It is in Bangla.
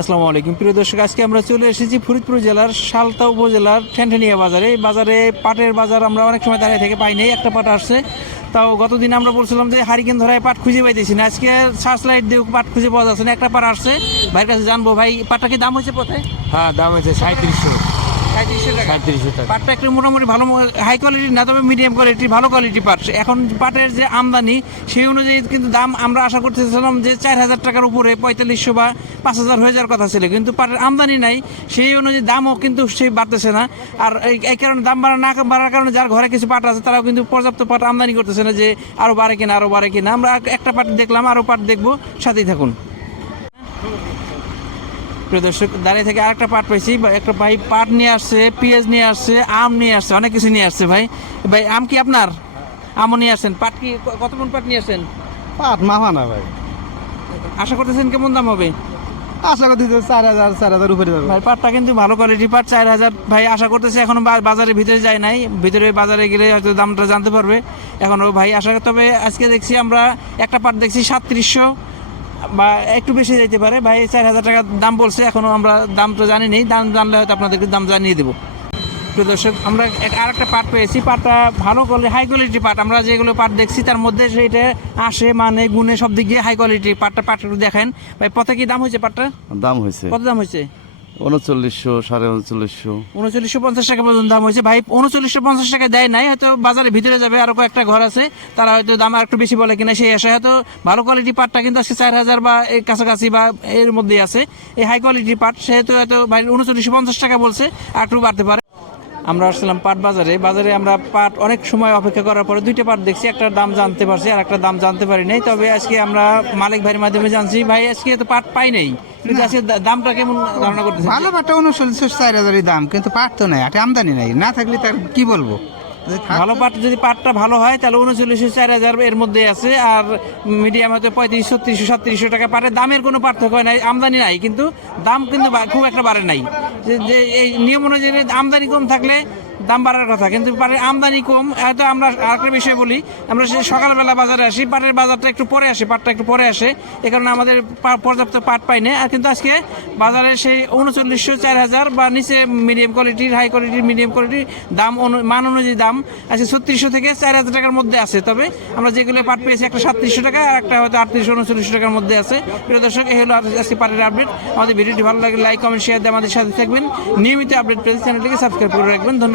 আসসালামু আলাইকুম। প্রিয় দর্শক, আজকে আমরা চলে এসেছি ফরিদপুর জেলার সালতা উপজেলার ঠ্যানঠানিয়া বাজারে। এই বাজারে পাটের বাজার আমরা অনেক সময় দাঁড়িয়ে থেকে পাই নাই, একটা পাট আসছে। তাও গতদিন আমরা বলছিলাম যে হারিকেন ধরায় পাট খুঁজে পাইতেছি না। আজকে সার্চ লাইট দিয়ে পাট খুঁজে পাওয়া যাচ্ছে না, একটা পাট আসছে। ভাইয়ের কাছে জানব, ভাই পাটটা কি দাম হয়েছে পথে হ্যাঁ দাম হয়েছে সাঁত্রিশশো সাঁত্রিশশো টাকা। পাটটা একটু মোটামুটি ভালো হাই কোয়ালিটির না তবে মিডিয়াম কোয়ালিটির ভালো কোয়ালিটি পাট। এখন পাটের যে আমদানি সেই অনুযায়ী কিন্তু দাম আমরা আশা করতেছিলাম যে চার হাজার টাকার উপরে পঁয়তাল্লিশশো বা পাঁচ হাজার হয়ে যাওয়ার কথা ছিল। কিন্তু পাটের আমদানি নাই সেই অনুযায়ী দামও কিন্তু সেই বাড়তেছে না। আর এই এই কারণে দাম বাড়া না বাড়ার কারণে যার ঘরে কিছু পাট আছে তারাও কিন্তু পর্যাপ্ত পাট আমদানি করতেছে না যে আরও বাড়ে কিনা আরও বাড়ে কিনা। আমরা একটা পাট দেখলাম আরও পাট দেখব সাথেই থাকুন। প্রিয় দর্শক দাঁড়িয়ে থেকে আরেকটা পাট পাইছি। একটা ভাই পাট নিয়ে আসছে পেঁয়াজ নিয়ে আসছে আম নিয়ে আসছে অনেক কিছু নিয়ে আসছে ভাই। ভাই আম কি আপনার? আমও নিয়ে আসছেন। পাট কি কত মন পাট নিয়ে আসছেন? পাট মাফা না ভাই। আশা করতেছেন কেমন দাম হবে? আশা করছি যে চার হাজার চার হাজার উপরে যাবে। ভাই পাটটা কিন্তু ভালো কোয়ালিটি পাট চার হাজার। ভাই আশা করতেছে এখনও বা- বাজারের ভিতরে যায় নাই। ভিতরে বাজারে গেলে হয়তো দামটা জানতে পারবে। এখনও ভাই আশা তবে আজকে দেখছি আমরা একটা পাট দেখছি সাতত্রিশশো। বা একটু বেশি যাইতে পারে। ভাই চার হাজার টাকা দাম বলছে এখনও আমরা দাম তো জানি নেই দাম জানলে হয়তো আপনাদেরকে দাম জানিয়ে দেবো। প্রিয় দর্শক আমরা আর একটা পাট পেয়েছি। পাটটা ভালো কোয়ালিটি হাই কোয়ালিটি পাট আমরা যেগুলো পাট দেখছি তার মধ্যে সেইটা আসে মানে গুণে সব দিক দিয়ে হাই কোয়ালিটি পাটটা পাট একটু দেখেন। ভাই পথে কি দাম হয়েছে পাটটা দাম হয়েছে। কত দাম হয়েছে? উনচল্লিশশো, সাড়ে উনচল্লিশশো। উনচল্লিশশো পঞ্চাশ টাকা পর্যন্ত দাম হয়েছে। ভাই, উনচল্লিশশো পঞ্চাশ টাকা দেয় নাই, হয়তো বাজারের ভিতরে যাবে, আরও কয়েকটা ঘর আছে। তারা হয়তো দাম আর একটু বেশি বলে কিনা সেই আসে হয়তো ভালো কোয়ালিটি পাটটা কিন্তু আজকে চার হাজার বা এর কাছাকাছি বা এর মধ্যেই আছে। এই হাই কোয়ালিটি পাট সেহেতু হয়তো ভাই, উনচল্লিশশো পঞ্চাশ টাকা বলছে, আর একটু বাড়তে পারে। আমরা আসলাম পাট বাজারে। বাজারে আমরা পাট অনেক সময় অপেক্ষা করার পরে দুইটা পাট দেখছি একটা দাম জানতে পারছি আর একটা দাম জানতে পারি নাই। তবে আজকে আমরা মালিক ভাইয়ের মাধ্যমে জানছি ভাই আজকে তো পাট পাই নাই। কিন্তু আজকে দামটা কেমন ধারণা করতেছে ভালো পাটটা উনচল্লিশ চার হাজারই দাম কিন্তু পাট তো নাই একটা আমদানি নাই। না থাকলে তার কি বলব? ভালো পাট যদি পাটটা ভালো হয় তাহলে উনচল্লিশশো চার হাজার এর মধ্যে আছে। আর মিডিয়াম হয়তো পঁয়ত্রিশ ছত্রিশশো সাতত্রিশশো টাকা পাটের দামের কোনো পার্থক্য নাই আমদানি নাই কিন্তু দাম কিন্তু খুব একটা বাড়ে নাই। যে এই নিয়ম অনুযায়ী আমদানি কম থাকলে দাম বাড়ার কথা। কিন্তু পাটের আমদানি কম হয়তো আমরা আরেকটা বিষয় বলি, আমরা সে সকালবেলা বাজারে আসি পাটের বাজারটা একটু পরে আসে, পাটটা একটু পরে আসে, এ কারণে আমাদের পর্যাপ্ত পাট পাই না। আর কিন্তু আজকে বাজারে সেই উনচল্লিশশো চার হাজার বা নিচে মিডিয়াম কোয়ালিটির হাই কোয়ালিটির মিডিয়াম কোয়ালিটির দাম মান অনুযায়ী দাম আজকে ছত্রিশশো থেকে চার হাজার টাকার মধ্যে আছে। তবে আমরা যেগুলো পাট পেয়েছি, একটা সাতত্রিশশো টাকা, আর একটা হয়তো আটত্রিশশো, উনচল্লিশশো টাকার মধ্যে আছে। প্রিয় দর্শক, এই হলো আজকে পাটের আপডেট আমাদের ভিডিওটি ভালো লাগলে লাইক কমেন্ট শেয়ার দিয়ে আমাদের সাথে থাকবেন। নিয়মিত আপডেট পেজ চ্যানেলটিকে সাবস্ক্রাইব করে রাখবেন।